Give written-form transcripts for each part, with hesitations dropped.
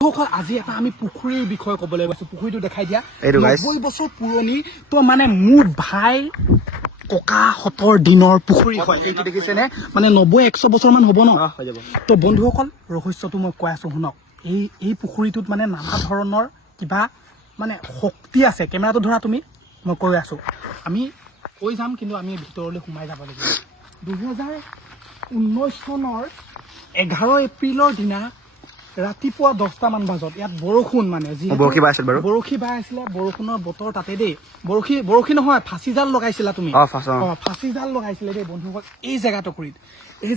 আজি এটা আমি পুখুৰীৰ বিষয়ে ক'বলৈ গৈছো পুখুৰীটো দেখাই দিয়া 90 বছৰ পুৰণি তো মানে মোৰ ভাই ককাহঁতৰ দিনৰ পুখুৰী হয় এইটো দেখিছেনে মানে 90-100 বছৰ মান হ'ব ন তো বন্ধুসকল ৰহস্যটো মই কৈ আছো শুনক এই পুখুৰীটোত মানে নানা ধৰণৰ কিবা মানে শক্তি আছে কেমেৰাটো ধৰা তুমি মই কৈ আছো আমি কৈ যাম কিন্তু আমি ভিতৰলৈ সোমাই যাব লাগিব 2019 চনৰ 11 এপ্ৰিলৰ দিনা ৰাতিপুৱা 10টা মান বজাত ইয়াত বৰষুণ মানে বৰষী বাই আছিলে বৰষুণৰ বতৰ তাতে দেই বৰষী নহয় ফাঁচি জাল লগাইছিলা তুমি ফাঁচি জাল লগাইছিলে দেই বন্ধুসকল এই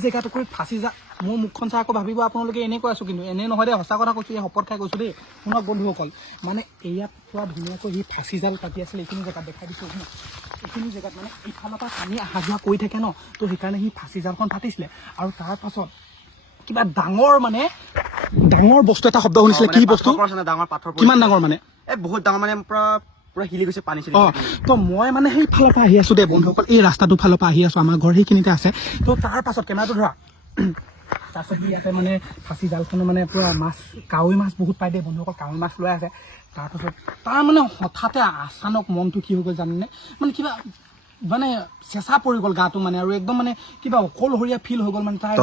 জেগাটুকুৰিত ফাঁচি জাল মোৰ মুখখন চাই আকৌ ভাবিব আপোনালোকে এনে কৈ আছো কিন্তু এনে নহয় দেই সঁচা কথা কৈছো এই শপত খাই কৈছো দেই শুনক বন্ধুসকল মানে ইয়াত পুৰা ধুনীয়াকৈ সি ফাঁচি জাল পাতি আছিলে এইখিনি জেগাত দেখাই দিছো শুনক এইখিনি জেগাত মানে ইফালৰ পৰা পানী অহা যোৱা কৰি থাকে ন তো সেইকাৰণে সি ফাঁচি জালখন পাতিছিলে আৰু তাৰ পাছত কিবা ডাঙৰ বস্তু এটা শব্দ শুনিছিলে কি বস্তু কিমান ডাঙৰ মানে বহুত ডাঙৰ মানে পুৰা হিলি গৈছে পানী তো মই মানে সেই ফালৰ পৰা আহি আছো দেই বন্ধুসকল এই ৰাস্তাটোৰ ফালৰ পৰা আহি আছো আমাৰ ঘৰ সেইখিনিতে আছে তো তাৰ পাছত কেমেৰাটো ধৰা তাৰপাছত ইয়াতে মানে ফাঁচি জালখনৰ মানে পুৰা মাছ কাৱৈ মাছ বহুত পাই দেই বন্ধুসকল কাৱৈ মাছ লৈ আছে তাৰপাছত তাৰ মানে হঠাতে আচানক মনটো কি হৈ গ'ল জানেনে মানে কিবা মানে চেঁচা পৰি গ'ল গাটো মানে আৰু একদম মানে কিবা অকলশৰীয়া ফিল হৈ গ'ল মানে তাই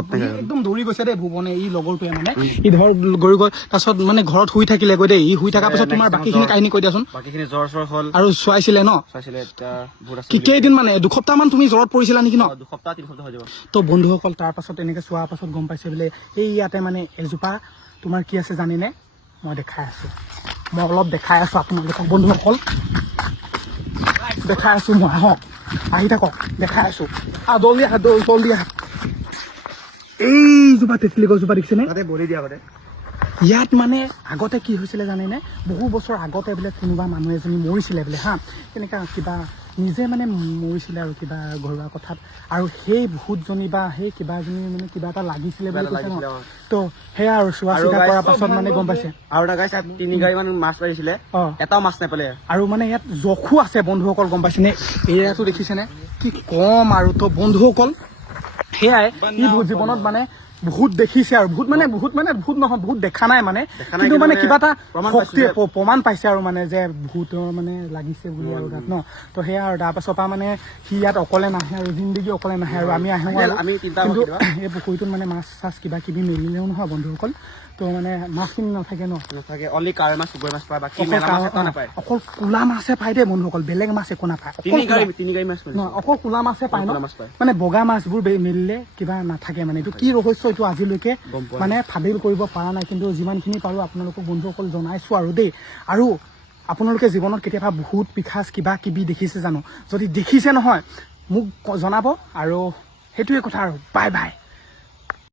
একদম দৌৰি গৈছে দেই ভুৱনে এই লগৰটোৱে মানে ই ধৰ গৈ গ'ল তাৰপাছত মানে ঘৰত শুই থাকিলে গৈ দেই ই শুই থকাৰ পাছত তোমাৰ বাকীখিনি কাহিনী কৈ দিয়াচোন বাকীখিনি জ্বৰ হ'ল আৰু চোৱাইছিলে ন কেইদিন মানে দুসপ্তাহ মান তুমি জ্বৰত পৰিছিলা নেকি ন 2-3 হৈ যাব তো বন্ধুসকল তাৰ পাছত এনেকে চোৱাৰ পাছত গম পাইছে বোলে এই ইয়াতে মানে এজোপা তোমাৰ কি আছে জানেনে মই দেখাই আছো মই অলপ দেখাই আছো আপোনালোকক বন্ধুসকল দেখাই আছো মই আহক আহি থাকক দেখাই আছো জলদি এইজোপা তেতলি গছজোপা দেখিছেনে ইয়াত মানে আগতে কি হৈছিলে জানেনে বহু বছৰ আগতে বোলে কোনোবা মানুহ এজনী মৰিছিলে বোলে হা তেনেকুৱা কিবা নিজে মানে মৰিছিলে আৰু কিবা ঘৰুৱা কথাত আৰু সেই ভূতজনী বা সেই কিবাজনী মানে কিবা এটা লাগিছিলে বুলি কৈছে ন তো সেয়া আৰু চোৱা চিতা কৰাৰ পাছত মানে গম পাইছে আৰু এটা গাইছ 3 গাড়ী মান মাছ পাইছিলে এটাও মাছ নাপালে আৰু মানে ইয়াত জখো আছে বন্ধুসকল গম পাইছেনে এয়াটো দেখিছেনে কি কম আৰু তো বন্ধুসকল সেয়াই ই জীৱনত মানে বহুত দেখিছে আৰু ভূত নহয় ভূত দেখা নাই মানে কিন্তু মানে কিবা এটা শক্তি প্ৰমাণ পাইছে আৰু মানে যে ভূতৰ মানে লাগিছে বুলি আৰু তাত ন তো সেয়া আৰু তাৰ পাছৰ পৰা মানে সি ইয়াত অকলে নাহে আৰু জিন্দগী অকলে নাহে আৰু আমি আহোঁ কিন্তু এই পুখুৰীটোত মানে মাছ চাছ কিবা কিবি মেলিলেও নহয় বন্ধুসকল তো মানে মাছখিনি নাথাকে অনলি কাৱৈ মাছ গৰৈ মাছ পায় বাকী নাপায় অকল কোলা মাছে পায় দেই বন্ধুসকল বেলেগ মাছ একো নাপায় অকল কোলা মাছে পায় ন মানে বগা মাছবোৰ মেলিলে কিবা নাথাকে মানে এইটো কি ৰহস্য এইটো আজিলৈকে মানে ভাবিল কৰিব পৰা নাই কিন্তু যিমানখিনি পাৰোঁ আপোনালোকক বন্ধুসকল জনাইছোঁ আৰু দেই আৰু আপোনালোকে জীৱনত কেতিয়াবা ভূত পিশাচ কিবা কিবি দেখিছে জানো যদি দেখিছে নহয় মোক জনাব আৰু সেইটোৱে কথা আৰু বাই বাই